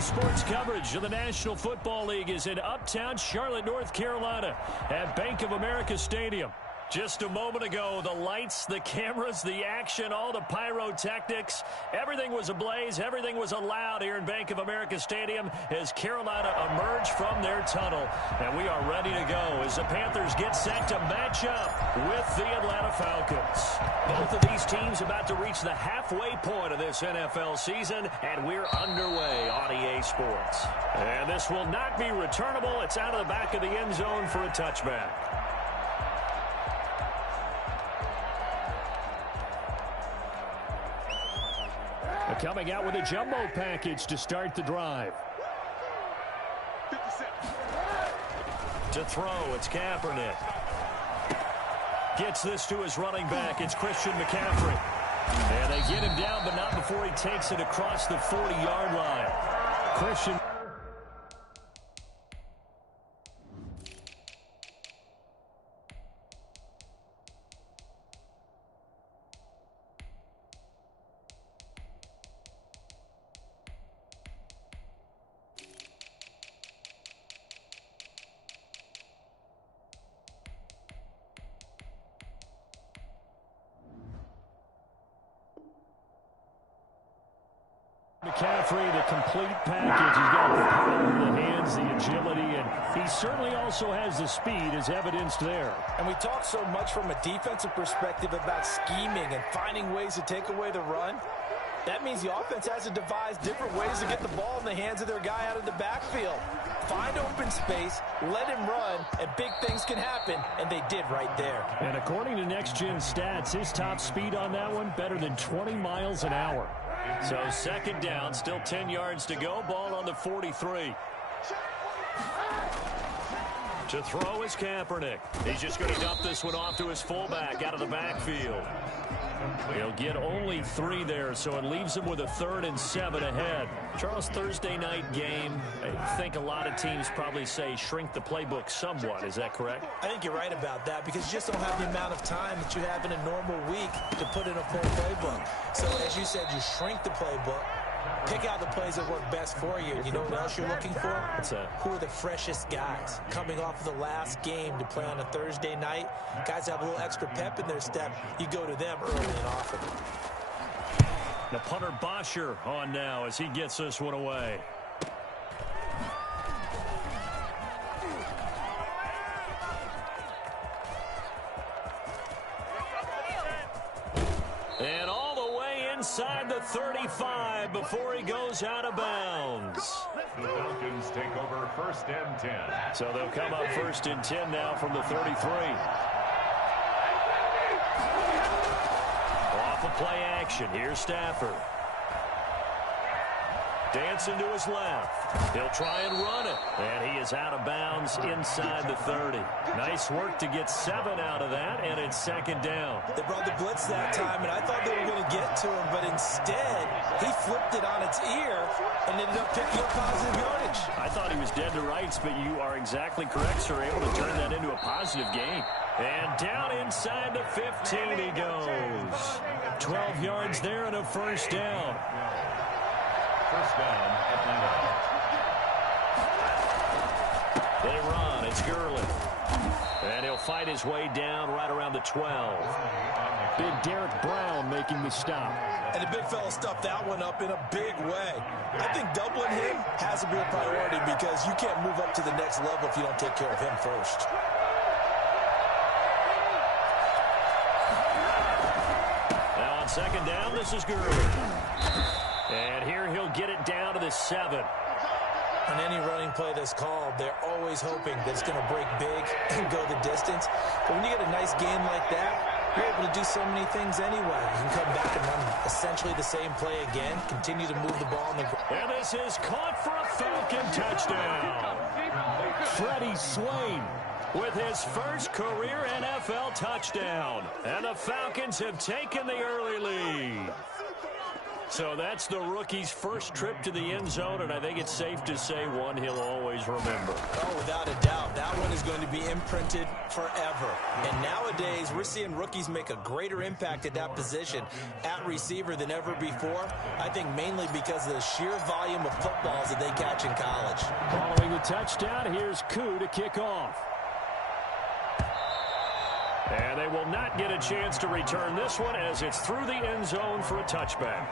Sports coverage of the National Football League is in uptown Charlotte, North Carolina at Bank of America Stadium. Just a moment ago, the lights, the cameras, the action, all the pyrotechnics, everything was ablaze, everything was allowed here in Bank of America Stadium as Carolina emerged from their tunnel. And we are ready to go as the Panthers get set to match up with the Atlanta Falcons. Both of these teams about to reach the halfway point of this NFL season, and we're underway on EA Sports. And this will not be returnable. It's out of the back of the end zone for a touchback. Coming out with a jumbo package to start the drive. To throw, it's Kaepernick. Gets this to his running back. It's Christian McCaffrey. And they get him down, but not before he takes it across the 40-yard line. Christian. McCaffrey, the complete package. He's got the power, the hands, the agility, and he certainly also has the speed as evidenced there. And we talk so much from a defensive perspective about scheming and finding ways to take away the run. That means the offense has to devise different ways to get the ball in the hands of their guy out of the backfield. Find open space, let him run, and big things can happen, and they did right there. And according to Next Gen Stats, his top speed on that one, better than 20 miles an hour. So second down, still 10 yards to go, ball on the 43. To throw is Kaepernick. He's just going to dump this one off to his fullback out of the backfield. He'll get only 3 there, so it leaves him with a 3rd and 7 ahead. Charles, Thursday night game, I think a lot of teams probably say shrink the playbook somewhat. Is that correct? I think you're right about that because you just don't have the amount of time that you have in a normal week to put in a full playbook. So as you said, you shrink the playbook. Pick out the plays that work best for you. You know what else you're looking for? Who are the freshest guys coming off of the last game to play on a Thursday night? Guys have a little extra pep in their step. You go to them early and often. The punter Bosher on now as he gets this one away. And all the way inside the 35 before he goes out of bounds. The Falcons take over 1st and 10. So they'll come up 1st and 10 now from the 33. Off of play action. Here's Stafford. Dancing to his left. He'll try and run it. And he is out of bounds inside the 30. Nice work to get 7 out of that, and it's 2nd down. They brought the blitz that time, and I thought they were going to get to him, but instead, he flipped it on its ear and ended up picking up positive yardage. I thought he was dead to rights, but you are exactly correct, sir. Able to turn that into a positive gain. And down inside the 15 he goes. 12 yards there and a 1st down. 1st down, Atlanta. They run. It's Gurley. And he'll fight his way down right around the 12. Big Derek Brown making the stop. And the big fella stuffed that one up in a big way. I think doubling him has to be a priority because you can't move up to the next level if you don't take care of him first. Now on 2nd down, this is Gurley. And here he'll get it down to the 7. On any running play that's called, they're always hoping that it's going to break big and go the distance. But when you get a nice game like that, you're able to do so many things anyway. You can come back and run essentially the same play again, continue to move the ball on the ground. And this is caught for a Falcon touchdown. Freddie Swain with his first career NFL touchdown. And the Falcons have taken the early lead. So that's the rookie's first trip to the end zone, and I think it's safe to say one he'll always remember. Oh, without a doubt. That one is going to be imprinted forever. And nowadays, we're seeing rookies make a greater impact at that position at receiver than ever before. I think mainly because of the sheer volume of footballs that they catch in college. Following the touchdown, here's Koo to kick off. And they will not get a chance to return this one as it's through the end zone for a touchback.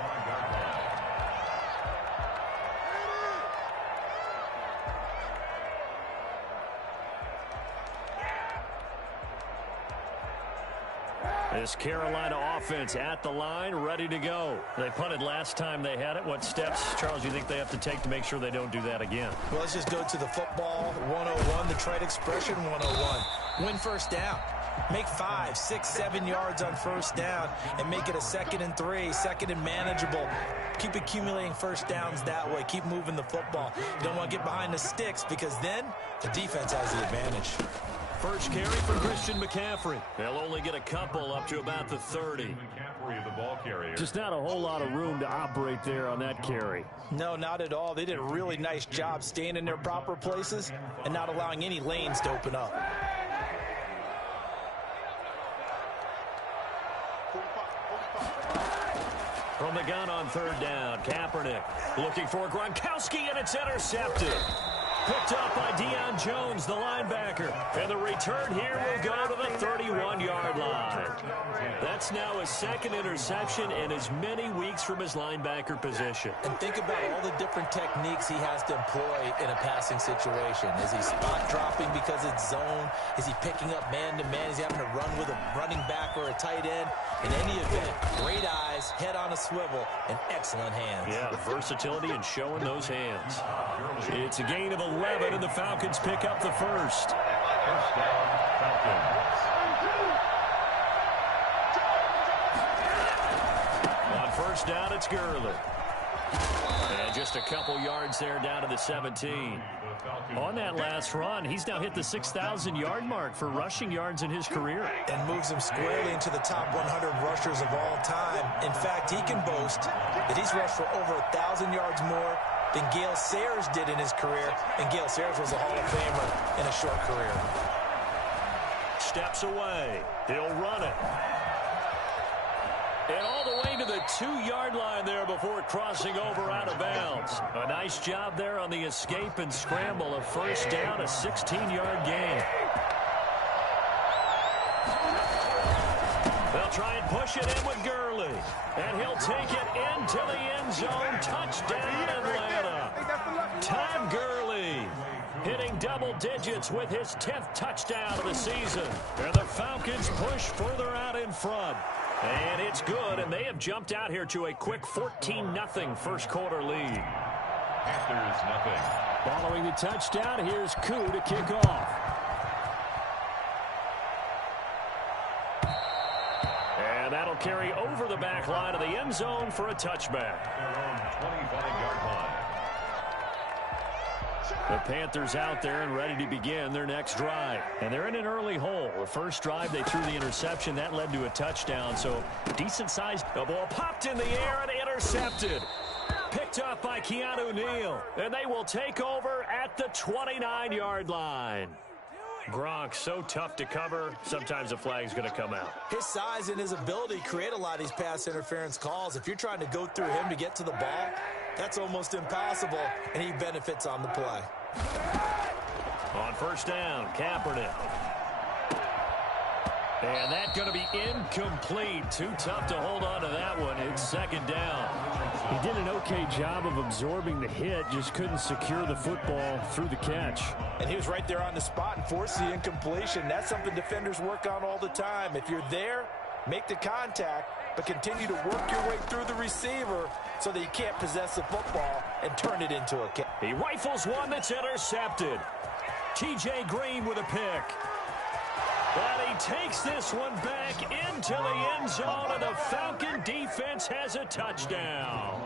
This Carolina offense at the line, ready to go. They punted last time they had it. What steps, Charles, do you think they have to take to make sure they don't do that again? Well, let's just go to the football 101, the trade expression 101. Win first down. Make 5, 6, 7 yards on first down and make it a 2nd and 3, 2nd and manageable. Keep accumulating first downs that way. Keep moving the football. You don't want to get behind the sticks because then the defense has the advantage. First carry for Christian McCaffrey. They'll only get a couple up to about the 30. McCaffrey, the ball carrier. Just not a whole lot of room to operate there on that carry. No, not at all. They did a really nice job staying in their proper places and not allowing any lanes to open up. From the gun on third down, Kaepernick looking for Gronkowski, and it's intercepted. Picked up by Deion Jones, the linebacker. And the return here will go to the 31-yard line. That's now his 2nd interception in as many weeks from his linebacker position. And think about all the different techniques he has to employ in a passing situation. Is he spot dropping because it's zone? Is he picking up man-to-man? Is he having to run with a running back or a tight end? In any event, great eyes, head on a swivel, and excellent hands. Yeah, versatility and showing those hands. It's a gain of 11, and the Falcons pick up the first. First down, Falcons. On first down, it's Gurley. And just a couple yards there down to the 17. On that last run, he's now hit the 6,000-yard mark for rushing yards in his career. And moves him squarely into the top 100 rushers of all time. In fact, he can boast that he's rushed for over 1,000 yards more than Gale Sayers did in his career. And Gale Sayers was a Hall of Famer in a short career. Steps away. He'll run it. And all the way to the 2-yard line there before crossing over out of bounds. A nice job there on the escape and scramble. A first down, a 16-yard gain. They'll try and push it in with Gurley. And he'll take it into the end zone. Touchdown, Atlanta. Todd Gurley hitting double digits with his 10th touchdown of the season. And the Falcons push further out in front. And it's good, and they have jumped out here to a quick 14-0 first quarter lead. Panthers, nothing. Following the touchdown, here's Koo to kick off. And that'll carry over the back line of the end zone for a touchback. Their own 25-yard line. The Panthers out there and ready to begin their next drive. And they're in an early hole. The first drive, they threw the interception. That led to a touchdown. So decent-sized. The ball popped in the air and intercepted. Picked up by Keanu Neal. And they will take over at the 29-yard line. Gronk, so tough to cover. Sometimes a flag's going to come out. His size and his ability create a lot of these pass interference calls. If you're trying to go through him to get to the ball, that's almost impossible, and he benefits on the play. On first down, Kaepernick. And that's going to be incomplete. Too tough to hold on to that one. It's second down. He did an okay job of absorbing the hit, just couldn't secure the football through the catch. And he was right there on the spot and forced the incompletion. That's something defenders work on all the time. If you're there, make the contact, but continue to work your way through the receiver so that you can't possess the football and turn it into a catch. He rifles one that's intercepted. T.J. Green with a pick. But he takes this one back into the end zone, and the Falcon defense has a touchdown.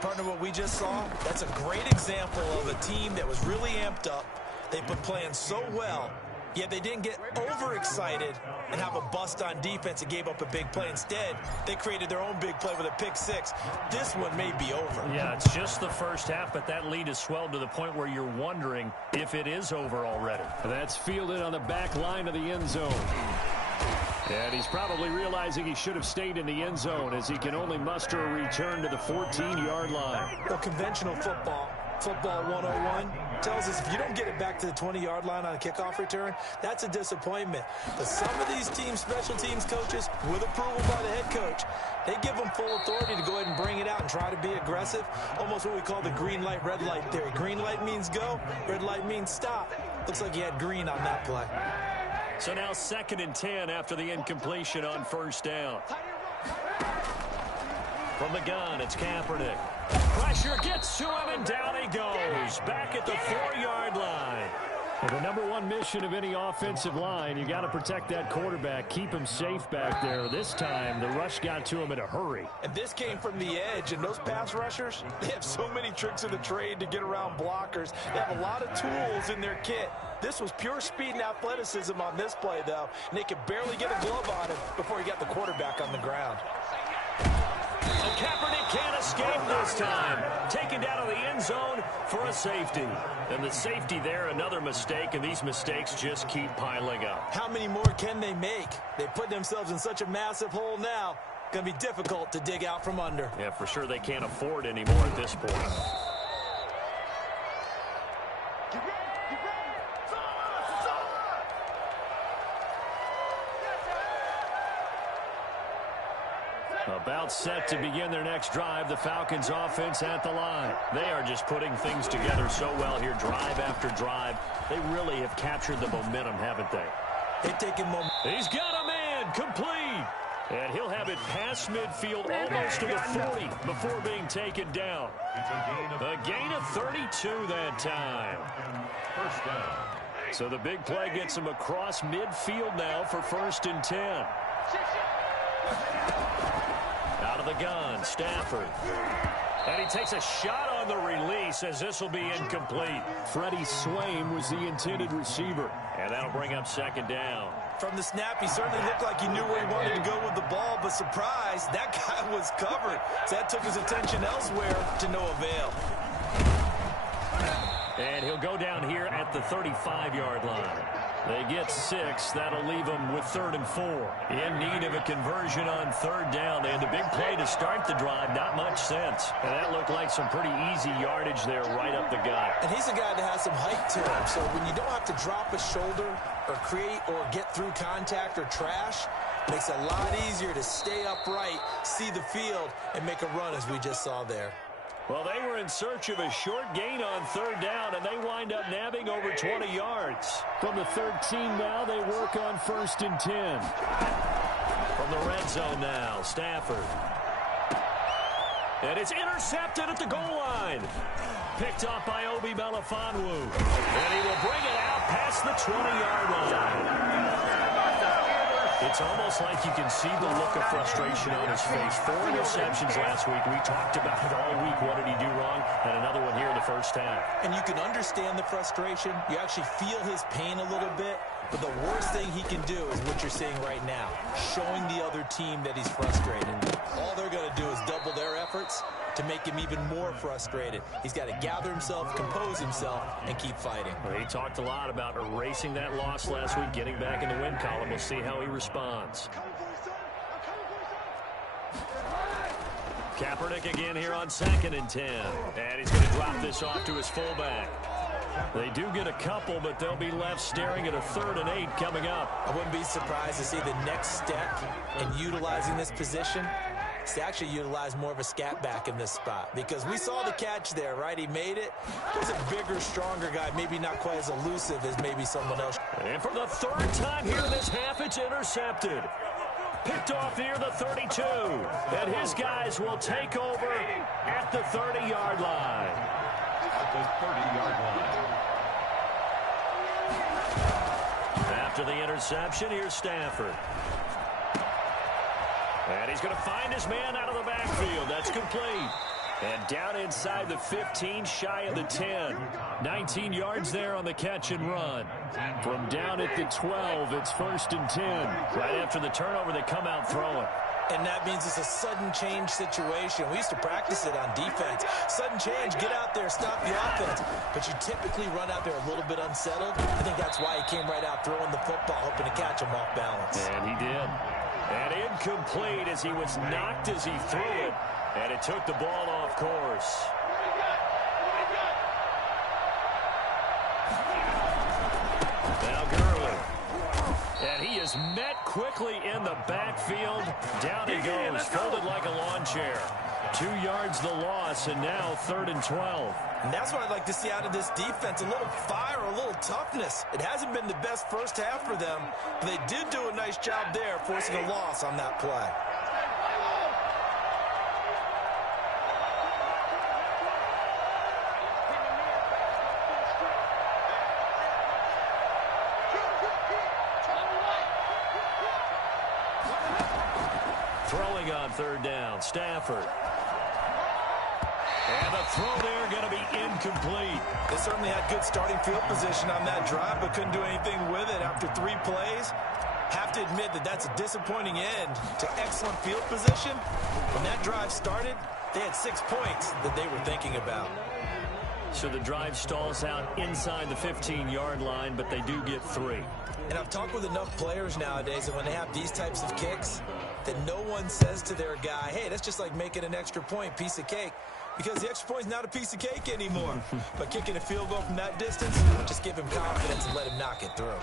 Partner, what we just saw, that's a great example of a team that was really amped up. They've been playing so well, Yeah, they didn't get overexcited and have a bust on defense and gave up a big play. Instead, they created their own big play with a pick six. This one may be over. Yeah, it's just the first half, but that lead has swelled to the point where you're wondering if it is over already. That's fielded on the back line of the end zone. And he's probably realizing he should have stayed in the end zone as he can only muster a return to the 14-yard line. Well, conventional football 101, tells us if you don't get it back to the 20-yard line on a kickoff return, that's a disappointment. But some of these teams, special teams coaches, with approval by the head coach, they give them full authority to go ahead and bring it out and try to be aggressive. Almost what we call the green light, red light theory. Green light means go, red light means stop. Looks like he had green on that play. So now 2nd and 10 after the incompletion on first down. From the gun, it's Kaepernick. Pressure gets to him, and down he goes. Back at the 4-yard line. Well, the number one mission of any offensive line, you got to protect that quarterback, keep him safe back there. This time, the rush got to him in a hurry. And this came from the edge, and those pass rushers, they have so many tricks of the trade to get around blockers. They have a lot of tools in their kit. This was pure speed and athleticism on this play, though, and they could barely get a glove on him before he got the quarterback on the ground. And Kaepernick can't escape this time. Taken down to the end zone for a safety. And the safety there, another mistake, and these mistakes just keep piling up. How many more can they make? They put themselves in such a massive hole now. Going to be difficult to dig out from under. Yeah, for sure they can't afford any more at this point. About set to begin their next drive, the Falcons offense at the line. They are just putting things together so well here, drive after drive. They really have captured the momentum, haven't they? They've taken momentum. He's got a man, complete. And he'll have it past midfield almost to the 40 before being taken down. A gain of 32 that time. First down. So the big play gets him across midfield now for 1st and 10. Out of the gun, Stafford. And he takes a shot on the release as this will be incomplete. Freddie Swain was the intended receiver. And that'll bring up 2nd down. From the snap, he certainly looked like he knew where he wanted to go with the ball, but surprise, that guy was covered. So that took his attention elsewhere to no avail. And he'll go down here at the 35-yard line. They get 6. That'll leave them with 3rd and 4. In need of a conversion on 3rd down. They had a big play to start the drive. Not much sense. And that looked like some pretty easy yardage there right up the gut. And he's a guy that has some height to him. So when you don't have to drop a shoulder or create or get through contact or trash, makes it a lot easier to stay upright, see the field, and make a run as we just saw there. Well, they were in search of a short gain on 3rd down, and they wind up nabbing over 20 yards. From the 13 now, they work on 1st and 10. From the red zone now, Stafford. And it's intercepted at the goal line. Picked up by Obi Melifonwu. And he will bring it out past the 20-yard line. It's almost like you can see the look of frustration on his face. 4 interceptions last week. We talked about it all week. What did he do wrong? And another one here in the first half. And you can understand the frustration. You actually feel his pain a little bit. But the worst thing he can do is what you're seeing right now, showing the other team that he's frustrated. All they're going to do is double their efforts to make him even more frustrated. He's got to gather himself, compose himself, and keep fighting. Well, he talked a lot about erasing that loss last week, getting back in the win column. We'll see how he responds. Kaepernick again here on 2nd and 10. And he's going to drop this off to his fullback. They do get a couple, but they'll be left staring at a 3rd and 8 coming up. I wouldn't be surprised to see the next step in utilizing this position is to actually utilize more of a scat back in this spot. Because we saw the catch there, right? He made it. He's a bigger, stronger guy, maybe not quite as elusive as maybe someone else. And for the 3rd time here this half, it's intercepted. Picked off near the 32. And his guys will take over at the 30-yard line. At the 30-yard line. After the interception, here's Stafford. And he's going to find his man out of the backfield. That's complete. And down inside the 15, shy of the 10. 19 yards there on the catch and run. From down at the 12, it's 1st and 10. Right after the turnover, they come out throwing. And that means it's a sudden change situation. We used to practice it on defense. Sudden change, get out there, stop the offense. But you typically run out there a little bit unsettled. I think that's why he came right out throwing the football, hoping to catch him off balance. And he did. And incomplete as he was knocked as he threw it. And it took the ball off course. Now Gurley. And he is met quickly in the backfield. Down he goes, folded like a lawn chair. 2 yards the loss, and now 3rd and 12. And that's what I'd like to see out of this defense, a little fire, a little toughness. It hasn't been the best first half for them, but they did do a nice job there, forcing a loss on that play. Throwing on 3rd down, Stafford. And the throw there going to be incomplete. They certainly had good starting field position on that drive, but couldn't do anything with it after 3 plays. Have to admit that that's a disappointing end to excellent field position. When that drive started, they had 6 points that they were thinking about. So the drive stalls out inside the 15-yard line, but they do get 3. And I've talked with enough players nowadays that when they have these types of kicks, that no one says to their guy, hey, that's just like making an extra point, piece of cake. Because the extra point is not a piece of cake anymore. But kicking a field goal from that distance, just give him confidence and let him knock it through.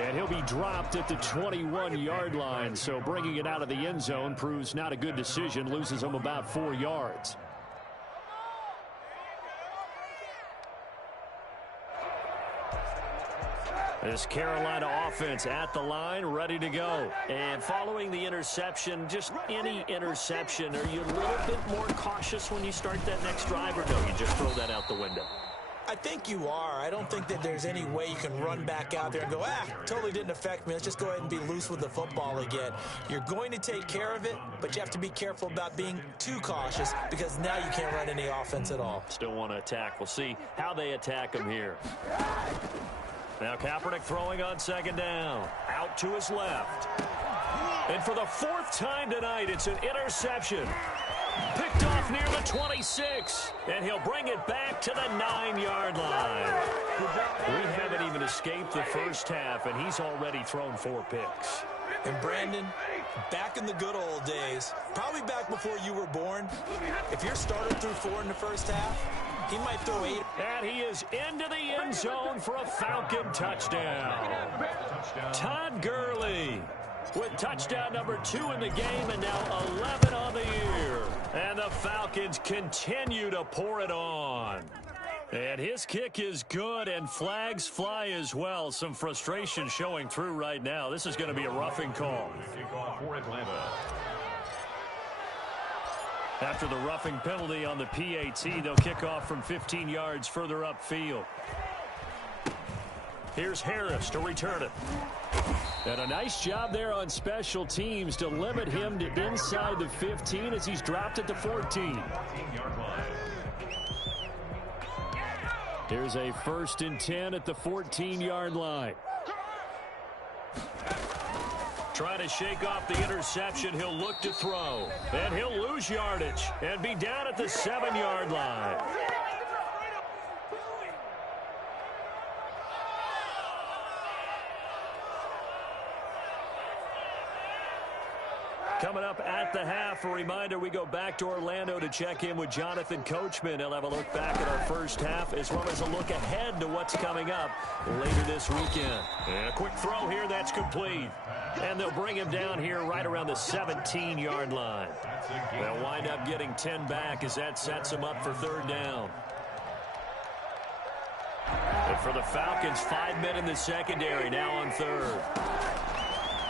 And he'll be dropped at the 21-yard line. So bringing it out of the end zone proves not a good decision. Loses him about 4 yards. This Carolina offense at the line, ready to go. And following the interception, just any interception, are you a little bit more cautious when you start that next drive, or no, you just throw that out the window? I think you are. I don't think that there's any way you can run back out there and go, totally didn't affect me. Let's just go ahead and be loose with the football again. You're going to take care of it, but you have to be careful about being too cautious because now you can't run any offense at all. Still want to attack. We'll see how they attack him here. Now Kaepernick throwing on 2nd down. Out to his left. And for the 4th time tonight, it's an interception. Picked off near the 26. And he'll bring it back to the 9-yard line. We haven't even escaped the first half, and he's already thrown 4 picks. And Brandon, back in the good old days, probably back before you were born, if your starter threw 4 in the first half, he might throw 8. And he is into the end zone for a Falcon touchdown. Todd Gurley with touchdown number 2 in the game and now 11 on the year. And the Falcons continue to pour it on. And his kick is good, and flags fly as well. Some frustration showing through right now. This is going to be a roughing call. Kickoff for Atlanta. After the roughing penalty on the PAT, they'll kick off from 15 yards further upfield. Here's Harris to return it. And a nice job there on special teams to limit him to inside the 15 as he's dropped at the 14. 14-yard line. Here's a 1st and 10 at the 14-yard line. Trying to shake off the interception. He'll look to throw. And he'll lose yardage and be down at the 7-yard line. Coming up at the half, a reminder, we go back to Orlando to check in with Jonathan Coachman. He'll have a look back at our first half as well as a look ahead to what's coming up later this weekend. And a quick throw here, that's complete. And they'll bring him down here right around the 17-yard line. They'll wind up getting 10 back as that sets him up for 3rd down. And for the Falcons, 5 men in the secondary now on 3rd.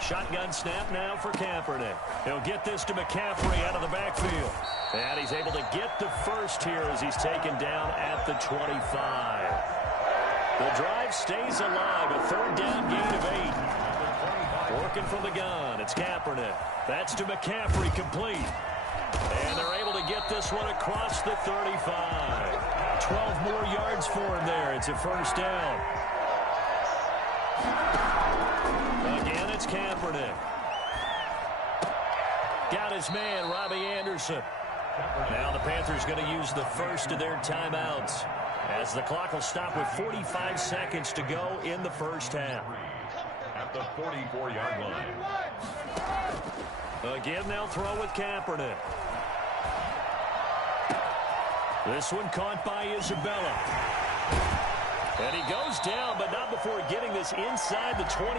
Shotgun snap now for Kaepernick. He'll get this to McCaffrey out of the backfield. And he's able to get the first here as he's taken down at the 25. The drive stays alive. A 3rd down gain of 8. Working from the gun. It's Kaepernick. That's to McCaffrey, complete. And they're able to to get this one across the 35. 12 more yards for him there. It's a first down. Again, it's Kaepernick. Got his man, Robbie Anderson. Now the Panthers going to use the first of their timeouts, as the clock will stop with 45 seconds to go in the first half. At the 44-yard line. Again, they'll throw with Kaepernick. This one caught by Isabella. And he goes down, but not before getting this inside the 25.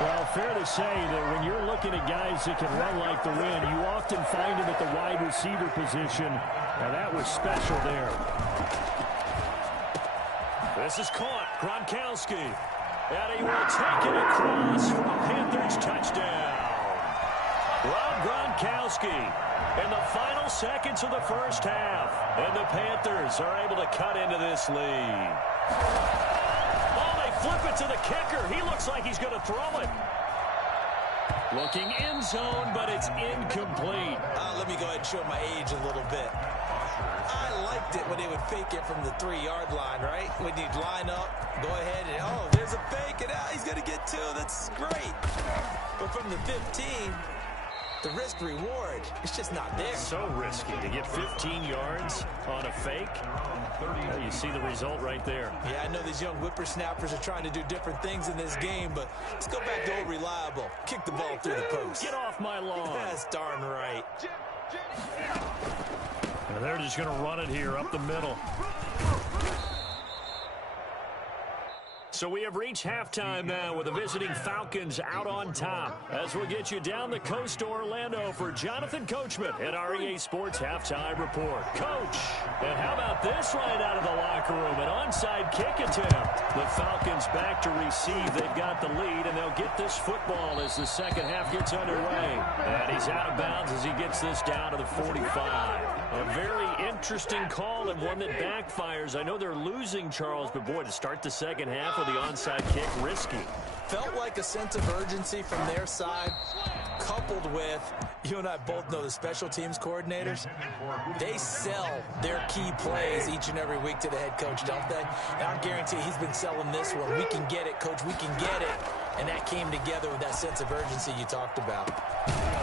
Well, fair to say that when you're looking at guys that can run like the wind, you often find him at the wide receiver position. Now, that was special there. This is caught. Gronkowski. And he will take it across for a Panthers touchdown. Rob Gronkowski in the final seconds of the first half. And the Panthers are able to cut into this lead. Oh, they flip it to the kicker. He looks like he's going to throw it. Looking end zone, but it's incomplete. Let me go ahead and show my age a little bit. I liked it when they would fake it from the 3-yard line, right? When you'd line up, go ahead and, oh, there's a fake, and he's going to get 2. That's great. But from the 15, the risk-reward, it's just not there. So risky to get 15 yards on a fake. Well, you see the result right there. Yeah, I know these young whippersnappers are trying to do different things in this game, but let's go back to old reliable. Kick the ball through the post. Get off my lawn. That's darn right. And they're just going to run it here up the middle. So we have reached halftime now with the visiting Falcons out on top. As we'll get you down the coast to Orlando for Jonathan Coachman at our EA Sports Halftime Report. Coach, and how about this right out of the locker room? An onside kick attempt. The Falcons back to receive. They've got the lead, and they'll get this football as the second half gets underway. And he's out of bounds as he gets this down to the 45. A very interesting call and one that backfires. I know they're losing, Charles, but boy, to start the second half with the onside kick, risky. Felt like a sense of urgency from their side, coupled with, you and I both know the special teams coordinators, they sell their key plays each and every week to the head coach, don't they? And I guarantee he's been selling this one. We can get it, coach, we can get it. And that came together with that sense of urgency you talked about.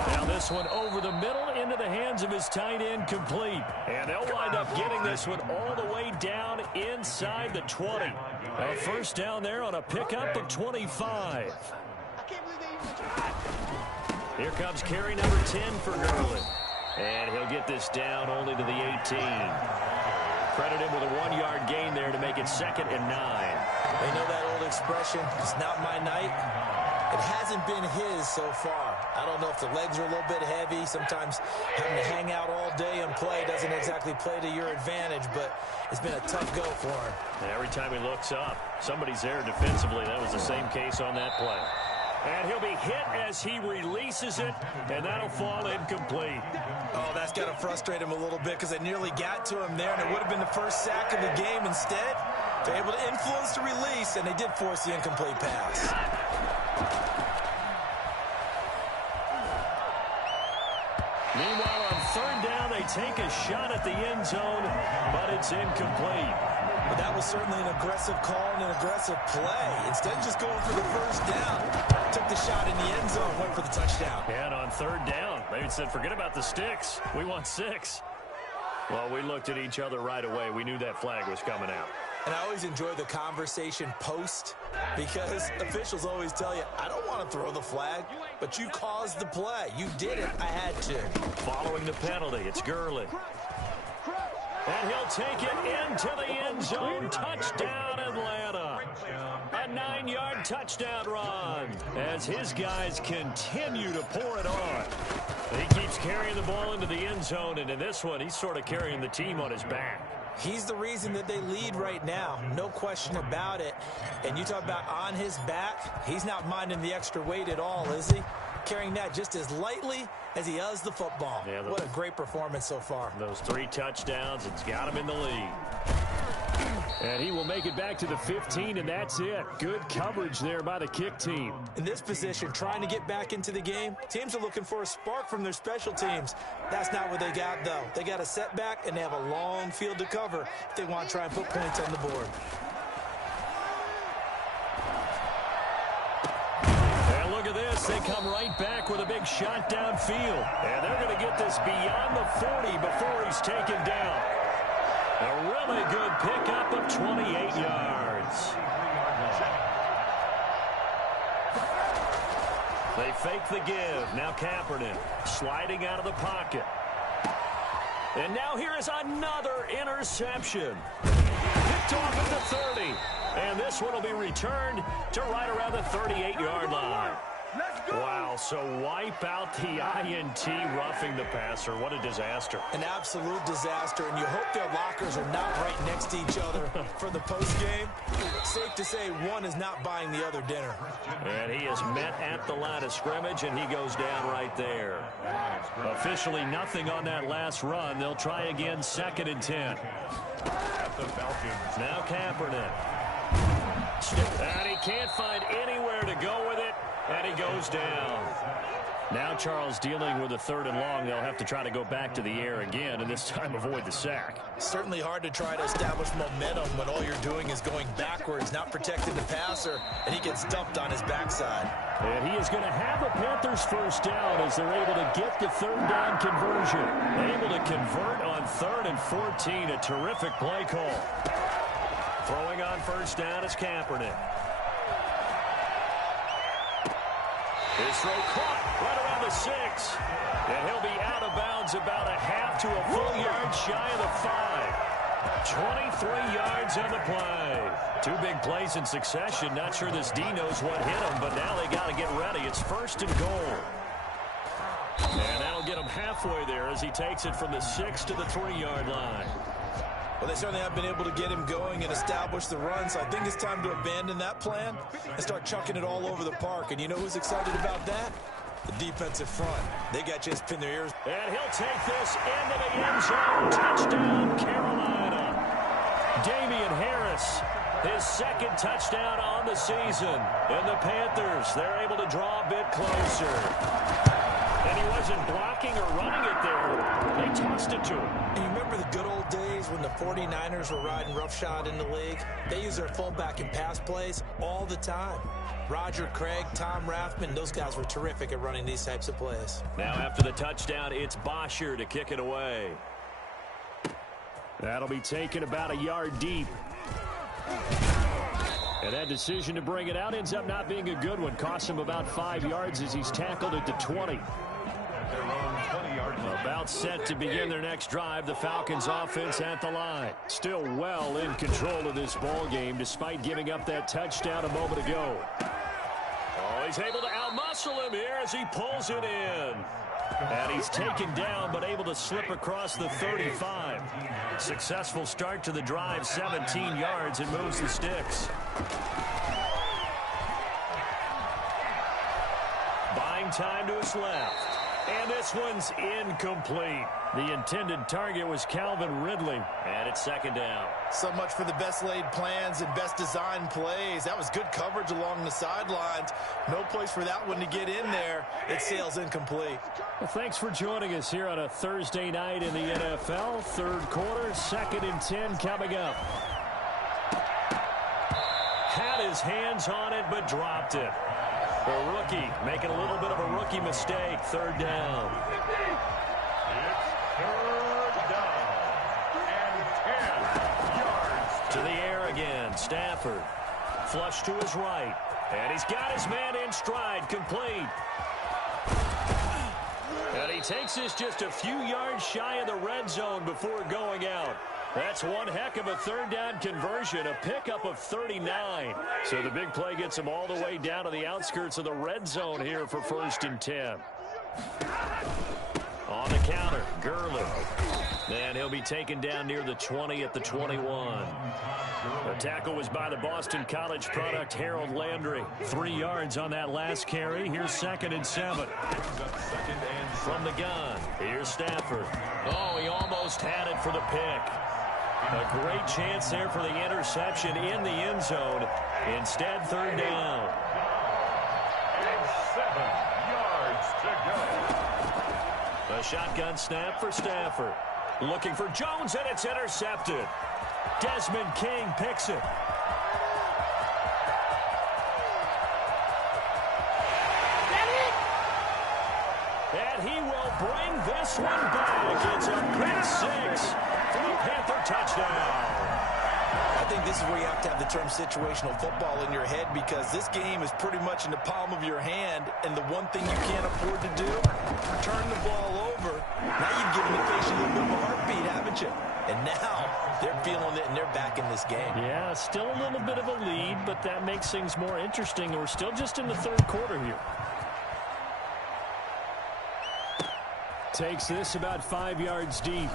Now this one over the middle into the hands of his tight end, complete. And they'll wind up getting this one all the way down inside the 20. A first down there on a pickup of 25. Here comes carry number 10 for Gurley. And he'll get this down only to the 18. Credit him with a 1-yard gain there to make it 2nd and 9. They know that old expression, it's not my night. It hasn't been his so far. I don't know if the legs are a little bit heavy. Sometimes having to hang out all day and play doesn't exactly play to your advantage, but it's been a tough go for him. And every time he looks up, somebody's there defensively. That was the same case on that play. And he'll be hit as he releases it, and that'll fall incomplete. Oh, that's got to frustrate him a little bit because they nearly got to him there, and it would have been the first sack of the game. Instead, they're able to influence the release, and they did force the incomplete pass. Meanwhile, on 3rd down, they take a shot at the end zone, but it's incomplete. But that was certainly an aggressive call and an aggressive play. Instead of just going for the first down, took the shot in the end zone, went for the touchdown. And on 3rd down, they said, forget about the sticks. We want 6. Well, we looked at each other right away. We knew that flag was coming out. And I always enjoy the conversation post because officials always tell you, I don't want to throw the flag, but you caused the play. You did it. I had to. Following the penalty, it's Gurley. And he'll take it into the end zone. Touchdown, Atlanta. A 9-yard touchdown run as his guys continue to pour it on. He keeps carrying the ball into the end zone, and in this one, he's sort of carrying the team on his back. He's the reason that they lead right now. No question about it. And you talk about on his back, he's not minding the extra weight at all, is he? Carrying that just as lightly as he does the football. Yeah, what a great performance so far. Those 3 touchdowns, it's got him in the lead. And he will make it back to the 15, and that's it. Good coverage there by the kick team. In this position, trying to get back into the game, teams are looking for a spark from their special teams. That's not what they got, though. They got a setback, and they have a long field to cover if they want to try and put points on the board. And look at this. They come right back with a big shot downfield. And they're going to get this beyond the 40 before he's taken down. A really good pickup of 28 yards. They fake the give. Now Kaepernick sliding out of the pocket. And now here is another interception. Picked off at the 30. And this one will be returned to right around the 38-yard line. Wow, so wipe out the INT roughing the passer. What a disaster. An absolute disaster, and you hope their lockers are not right next to each other for the postgame. Safe to say one is not buying the other dinner. And he is met at the line of scrimmage, and he goes down right there. Officially nothing on that last run. They'll try again, 2nd and 10. Now Kaepernick. And he can't find anywhere to go with it, and he goes down. Now Charles dealing with a 3rd and long. They'll have to try to go back to the air again, and this time avoid the sack. Certainly hard to try to establish momentum when all you're doing is going backwards, not protecting the passer, and he gets dumped on his backside. And he is going to have a Panthers first down as they're able to get the 3rd down conversion. Able to convert on 3rd and 14. A terrific play call. Throwing on first down is Kaepernick. His throw caught right around the 6. And he'll be out of bounds about a half to a full yard shy of the 5. 23 yards on the play. 2 big plays in succession. Not sure this D knows what hit him, but now they got to get ready. It's 1st and goal. And that'll get him halfway there as he takes it from the 6 to the 3-yard line. Well, they certainly have been able to get him going and establish the run, so I think it's time to abandon that plan and start chucking it all over the park. And you know who's excited about that? The defensive front. They got just pinned their ears. And he'll take this into the end zone. Touchdown, Carolina. Damian Harris, his 2nd touchdown on the season. And the Panthers, they're able to draw a bit closer. And he wasn't blocking or running it there. They tossed it to him. And you remember the good old days when the 49ers were riding roughshod in the league? They use their fullback in pass plays all the time. Roger Craig, Tom Rathman, those guys were terrific at running these types of plays. Now after the touchdown, it's Bosher to kick it away. That'll be taken about a yard deep. And that decision to bring it out ends up not being a good one. Costs him about 5 yards as he's tackled at the 20. About set to begin their next drive. The Falcons offense at the line. Still well in control of this ball game despite giving up that touchdown a moment ago. Oh, he's able to outmuscle him here as he pulls it in. And he's taken down but able to slip across the 35. Successful start to the drive, 17 yards, and moves the sticks. Buying time to his left. And this one's incomplete. The intended target was Calvin Ridley. And it's 2nd down. So much for the best laid plans and best designed plays. That was good coverage along the sidelines. No place for that one to get in there. It sails incomplete. Well, thanks for joining us here on a Thursday night in the NFL. 3rd quarter, 2nd and 10 coming up. Had his hands on it, but dropped it. The rookie making a little bit of a rookie mistake. 3rd down. It's 3rd down and 10 yards. To the air again. Stafford. Flush to his right. And he's got his man in stride. Complete. And he takes this just a few yards shy of the red zone before going out. That's one heck of a 3rd down conversion, a pickup of 39. So the big play gets him all the way down to the outskirts of the red zone here for 1st and 10. On the counter, Gurley. And he'll be taken down near the 20 at the 21. The tackle was by the Boston College product, Harold Landry. 3 yards on that last carry. Here's 2nd and 7. From the gun, here's Stafford. Oh, he almost had it for the pick. A great chance there for the interception in the end zone. Instead, third down. And 7 yards to go. A shotgun snap for Stafford. Looking for Jones, and it's intercepted. Desmond King picks it. And he will bring this one back. It's a pick six for the Panther touchdown. I think this is where you have to have the term situational football in your head, because this game is pretty much in the palm of your hand, and the one thing you can't afford to do, turn the ball over. Now you've given the patient a little bit of a heartbeat, haven't you? And now they're feeling it, and they're back in this game. Yeah, still a little bit of a lead, but that makes things more interesting. We're still just in the third quarter here. Takes this about 5 yards deep.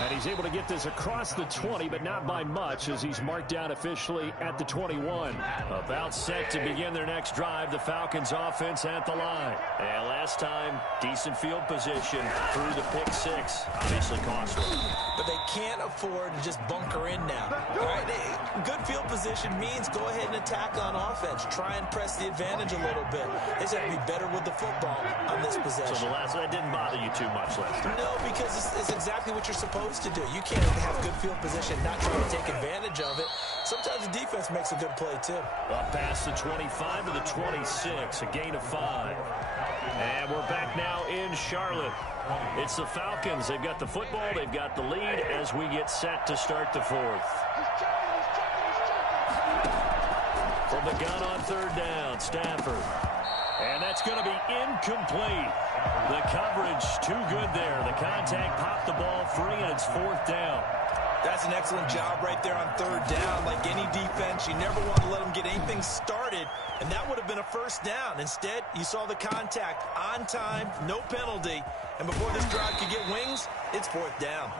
And he's able to get this across the 20, but not by much, as he's marked down officially at the 21. About set to begin their next drive, the Falcons offense at the line. And last time, decent field position through the pick six. Obviously costly. But they can't afford to just bunker in now. All right, good field position means go ahead and attack on offense. Try and press the advantage a little bit. They just have to be better with the football on this possession. So that didn't bother you too much last time? No, because it's exactly what you're supposed to do. You can't have good field position, not trying to take advantage of it. Sometimes the defense makes a good play, too. Up past the 25 to the 26, a gain of 5. And we're back now in Charlotte. It's the Falcons. They've got the football. They've got the lead as we get set to start the fourth. From the gun on third down, Stafford. And that's going to be incomplete. The coverage too good there. The contact popped the ball free, and it's fourth down. That's an excellent job right there on third down. Like any defense, you never want to let them get anything started, and that would have been a first down. Instead, you saw the contact on time, no penalty, and before this drive could get wings, it's fourth down.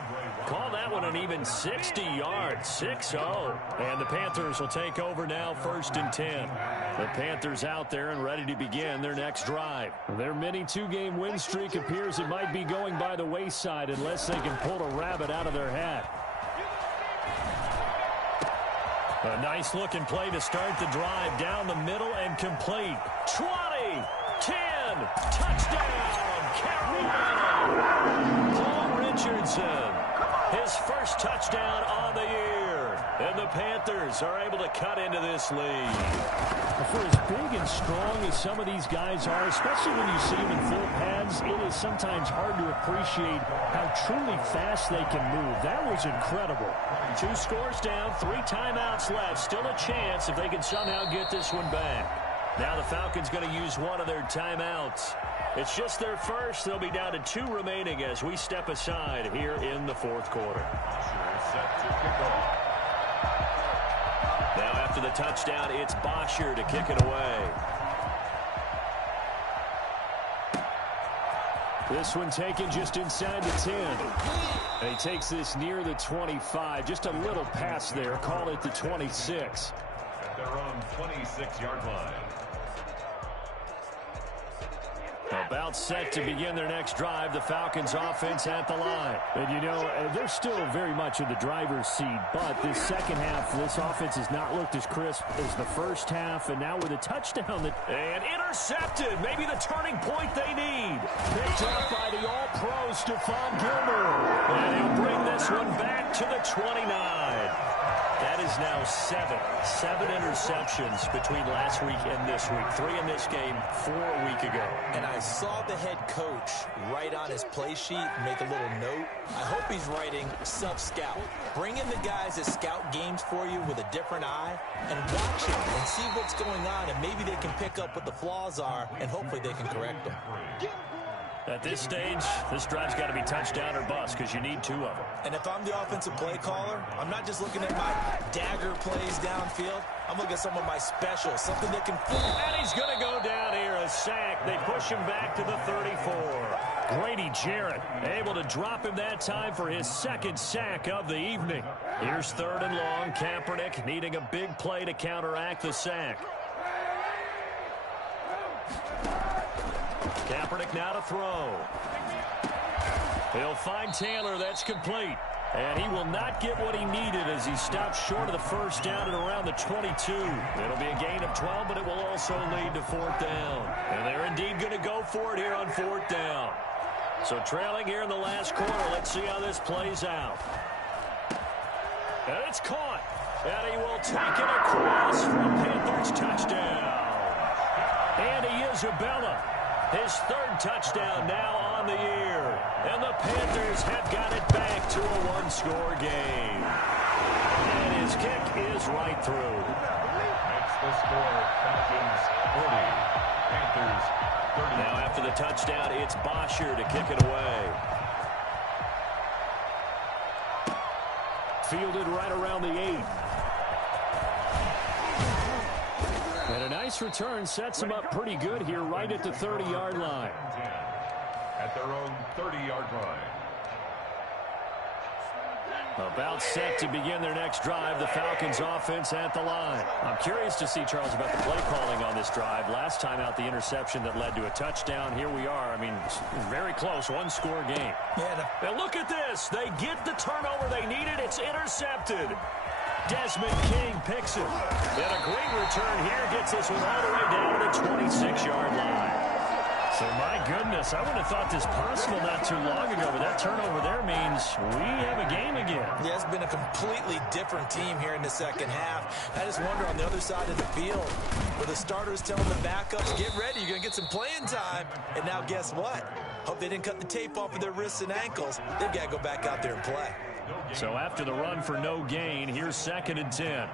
Call that one an even 60 yards, 6-0. And the Panthers will take over now, 1st and 10. The Panthers out there and ready to begin their next drive. Their mini two-game win streak appears it might be going by the wayside unless they can pull a rabbit out of their hat. A nice-looking play to start the drive down the middle and complete. 20, 10, touchdown, Carolina. Paul Richardson, his first touchdown on the year. And the Panthers are able to cut into this lead. For as big and strong as some of these guys are, especially when you see them in full pads, it is sometimes hard to appreciate how truly fast they can move. That was incredible. 2 scores down, 3 timeouts left. Still a chance if they can somehow get this one back. Now the Falcons going to use one of their timeouts. It's just their first. They'll be down to 2 remaining as we step aside here in the fourth quarter. Set to kick off. Now after the touchdown, it's Bosher to kick it away. This one taken just inside the 10. And he takes this near the 25. Just a little pass there. Call it the 26. At their own 26-yard line. About set to begin their next drive, the Falcons offense at the line. And you know, they're still very much in the driver's seat, but this second half, this offense has not looked as crisp as the first half, and now with a touchdown. And intercepted, maybe the turning point they need. Picked up by the all-pro Stephon Gilmore. And he'll bring this one back to the 29. That is now 7 interceptions between last week and this week. 3 in this game, 4 a week ago. And I saw the head coach write on his play sheet, make a little note. I hope he's writing sub-scout. Bring in the guys that scout games for you with a different eye and watch them and see what's going on, and maybe they can pick up what the flaws are, and hopefully they can correct them. At this stage, this drive's got to be touchdown or bust because you need 2 of them. And if I'm the offensive play caller, I'm not just looking at my dagger plays downfield. I'm looking at some of my specials, something that can fool. And he's going to go down here, a sack. They push him back to the 34. Grady Jarrett able to drop him that time for his 2nd sack of the evening. Here's 3rd and long. Kaepernick needing a big play to counteract the sack. Kaepernick now to throw. He'll find Taylor. That's complete. And he will not get what he needed as he stops short of the first down at around the 22. It'll be a gain of 12, but it will also lead to fourth down. And they're indeed going to go for it here on fourth down. So trailing here in the last quarter, let's see how this plays out. And it's caught. And he will take it across for a Panthers touchdown. Andy Isabella, his third touchdown now on the year. And the Panthers have got it back to a one-score game. And his kick is right through. Makes the score Falcons 40, Panthers 30. Now after the touchdown, it's Bosher to kick it away. Fielded right around the 8. And a nice return sets him up pretty good here right at the 30-yard line. At their own 30-yard line. About set to begin their next drive, the Falcons offense at the line. I'm curious to see, Charles, about the play calling on this drive. Last time out, the interception that led to a touchdown. Here we are. I mean, very close, one-score game. Yeah, now look at this. They get the turnover they needed. It's intercepted. Desmond King picks it. And a great return here gets this one all the way down to the 26-yard line. So, my goodness, I wouldn't have thought this possible not too long ago, but that turnover there means we have a game again. Yeah, it's been a completely different team here in the second half. I just wonder on the other side of the field where the starters telling the backups, get ready, you're going to get some playing time. And now guess what? Hope they didn't cut the tape off of their wrists and ankles. They've got to go back out there and play. So after the run for no gain, here's 2nd and 10.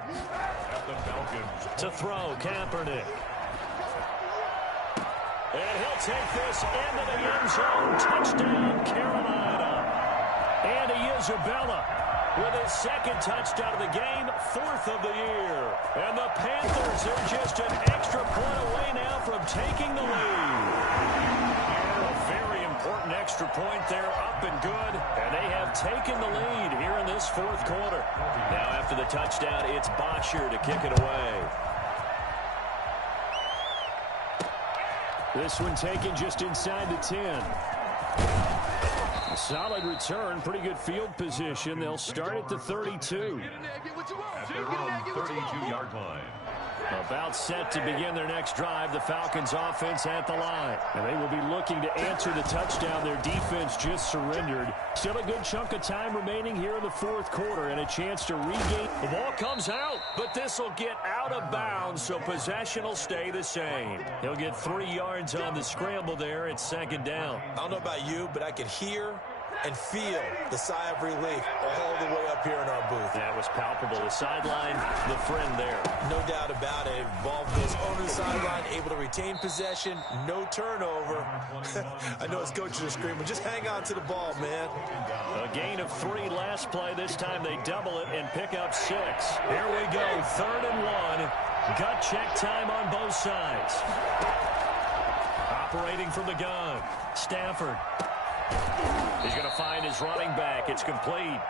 To throw, Kaepernick. And he'll take this into the end zone. Touchdown, Carolina. Andy Isabella with his 2nd touchdown of the game, 4th of the year. And the Panthers are just an extra point away now from taking the lead. A very important extra point there, up and good. And they have taken the lead here in this 4th quarter. Now after the touchdown, it's Bosher to kick it away. This one taken just inside the 10. A solid return, pretty good field position. They'll start at the 32. At their own 32-yard line. About set to begin their next drive, the Falcons offense at the line. And they will be looking to answer the touchdown their defense just surrendered. Still a good chunk of time remaining here in the 4th quarter and a chance to regain. The ball comes out, but this will get out of bounds, so possession will stay the same. He'll get 3 yards on the scramble there at 2nd down. I don't know about you, but I could hear and feel the sigh of relief all the way up here in our booth. That was palpable. The sideline, the friend there. No doubt about it. Ball goes on the sideline, able to retain possession, no turnover. I know his coaches are screaming, just hang on to the ball, man. A gain of 3 last play. This time they double it and pick up 6. Here we go, 3rd and 1. Gut check time on both sides. Operating from the gun, Stafford. He's going to find his running back. It's complete.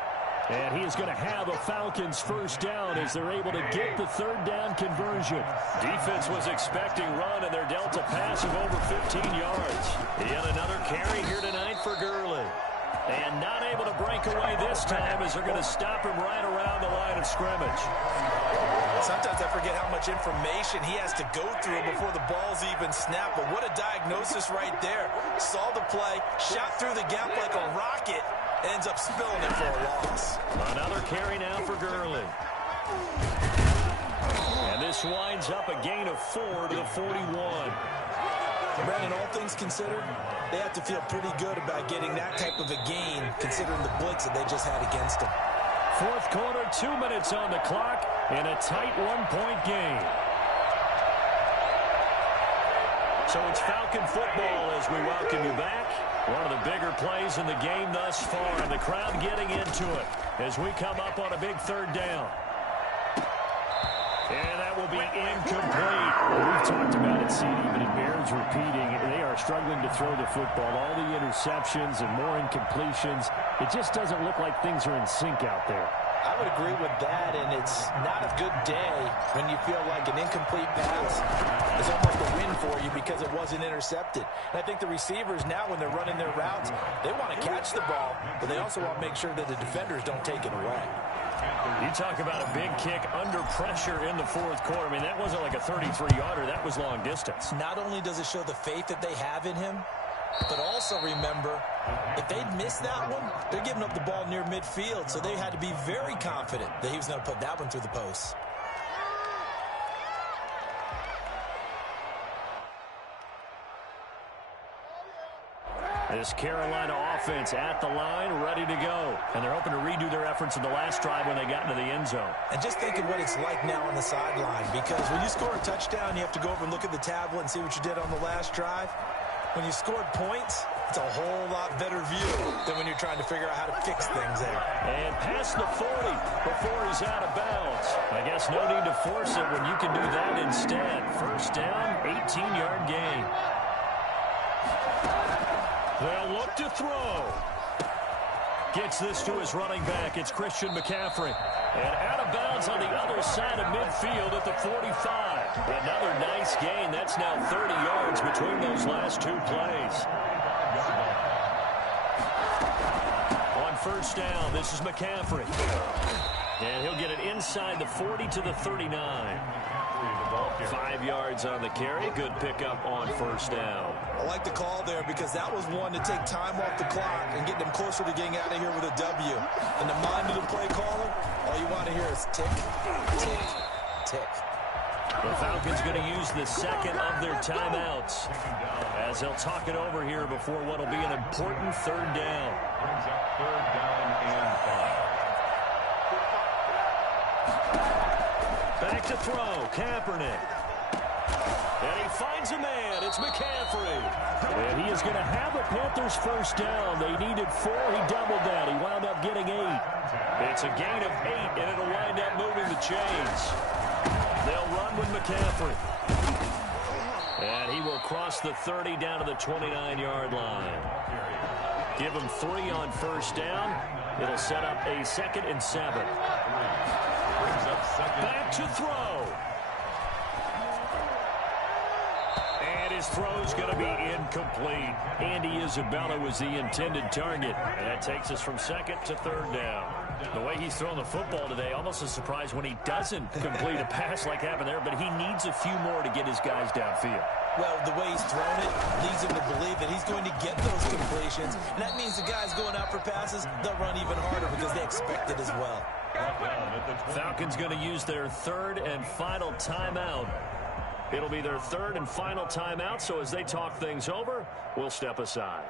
And he is going to have a Falcons first down as they're able to get the 3rd down conversion. Defense was expecting run, and they're dealt a pass of over 15 yards. Yet another carry here tonight for Gurley. And not able to break away this time as they're going to stop him right around the line of scrimmage. Sometimes I forget how much information he has to go through before the ball's even snapped. But what a diagnosis right there. Saw the play, shot through the gap like a rocket, ends up spilling it for a loss. Another carry now for Gurley. And this winds up a gain of 4 to the 41. Brandon, all things considered, they have to feel pretty good about getting that type of a gain considering the blitz that they just had against them. 4th quarter, 2 minutes on the clock, and a tight 1-point game. So it's Falcon football as we welcome you back. One of the bigger plays in the game thus far, and the crowd getting into it as we come up on a big 3rd down. And that will be incomplete. We've talked about it, CD, but it bears repeating. They are struggling to throw the football. All the interceptions and more incompletions. It just doesn't look like things are in sync out there. I would agree with that, and it's not a good day when you feel like an incomplete pass is almost a win for you because it wasn't intercepted. And I think the receivers now, when they're running their routes, they want to catch the ball, but they also want to make sure that the defenders don't take it away. You talk about a big kick under pressure in the fourth quarter. I mean, that wasn't like a 33-yarder. That was long distance. Not only does it show the faith that they have in him, but also remember, if they'd missed that one, they're giving up the ball near midfield, so they had to be very confident that he was going to put that one through the post. This Carolina offense at the line, ready to go. And they're hoping to redo their efforts in the last drive when they got into the end zone. And just think of what it's like now on the sideline, because when you score a touchdown, you have to go over and look at the tablet and see what you did on the last drive. When you scored points, it's a whole lot better view than when you're trying to figure out how to fix things there. And past the 40 before he's out of bounds. I guess no need to force it when you can do that instead. First down, 18-yard gain. They'll look to throw. Gets this to his running back. It's Christian McCaffrey. And out of bounds on the other side of midfield at the 45. Another nice gain. That's now 30 yards between those last two plays. On first down, this is McCaffrey. And he'll get it inside the 40 to the 39. 5 yards on the carry. Good pickup on first down. I like the call there because that was one to take time off the clock and get them closer to getting out of here with a W. In the mind of the play caller, all you want to hear is tick, tick, tick. The Falcons going to use the second of their timeouts as they'll talk it over here before what will be an important third down. Brings up third down and 5. Back to throw, Kaepernick. And he finds a man. It's McCaffrey. And he is going to have the Panthers first down. They needed 4. He doubled that. He wound up getting 8. It's a gain of 8, and it'll wind up moving the chains. They'll run with McCaffrey. And he will cross the 30 down to the 29-yard line. Give him 3 on first down. It'll set up a 2nd and 7. Back to throw. And his throw's going to be incomplete. Andy Isabella was the intended target. And that takes us from 2nd to 3rd down. The way he's thrown the football today, almost a surprise when he doesn't complete a pass like happened there, but he needs a few more to get his guys downfield. Well, the way he's thrown it leads him to believe that he's going to get those completions. And that means the guys going out for passes, they'll run even harder because they expect it as well. Falcons going to use their 3rd and final timeout. It'll be their 3rd and final timeout, so as they talk things over, we'll step aside.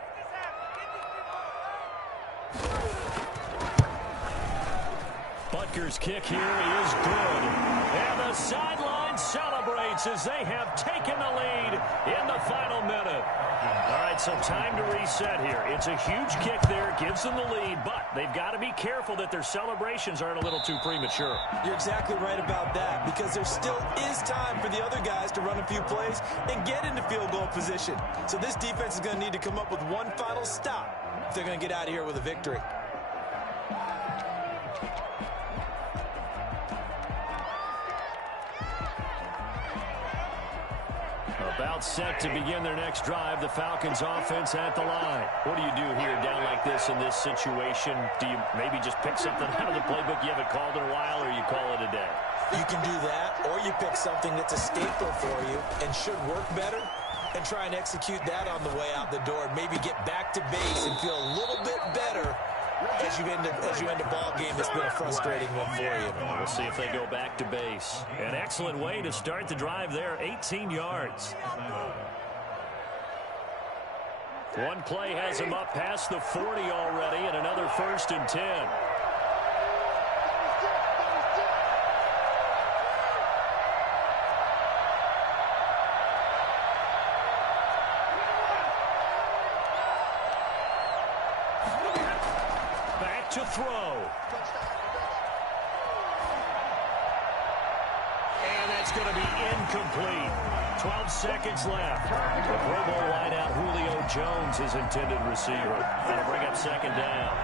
Butker's kick here is good. And the sideline celebrates as they have taken the lead in the final minute. All right, so time to reset here. It's a huge kick there, gives them the lead, but they've got to be careful that their celebrations aren't a little too premature. You're exactly right about that because there still is time for the other guys to run a few plays and get into field goal position. So this defense is going to need to come up with one final stop if they're going to get out of here with a victory. About set to begin their next drive. The Falcons offense at the line. What do you do here down like this in this situation? Do you maybe just pick something out of the playbook you haven't called in a while, or you call it a day? You can do that, or you pick something that's a staple for you and should work better and try and execute that on the way out the door and maybe get back to base and feel a little bit better as you end a ball game that's been a frustrating one for you. We'll see if they go back to base. An excellent way to start the drive there, 18 yards. One play has him up past the 40 already, and another 1st and 10. To throw. And that's going to be incomplete. 12 seconds left. The Pro Bowl wideout Julio Jones, his intended receiver. That'll bring up 2nd down.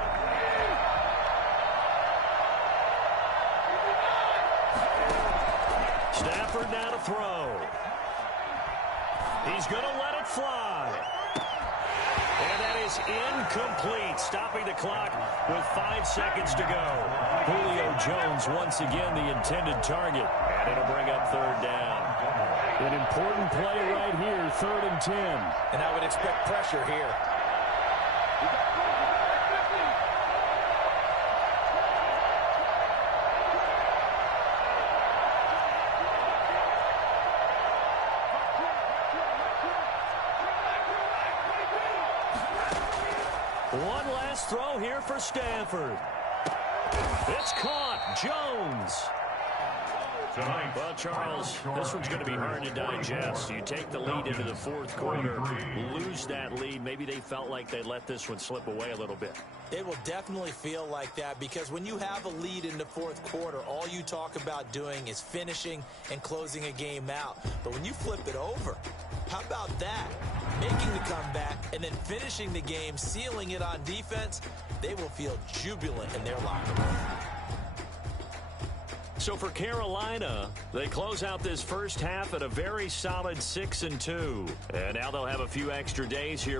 He's going to let it fly. And that is incomplete, stopping the clock with 5 seconds to go. Julio Jones once again the intended target, and it'll bring up third down. An important play right here, 3rd and 10. And I would expect pressure here. One last throw here for Stanford. It's caught. Jones. Well, Charles, this one's going to be hard to digest. You take the lead into the 4th quarter, lose that lead. Maybe they felt like they let this one slip away a little bit. It will definitely feel like that because when you have a lead in the 4th quarter, all you talk about doing is finishing and closing a game out. But when you flip it over, how about that? Making the comeback and then finishing the game, sealing it on defense, they will feel jubilant in their locker room. So for Carolina, they close out this first half at a very solid 6-2. And now they'll have a few extra days here.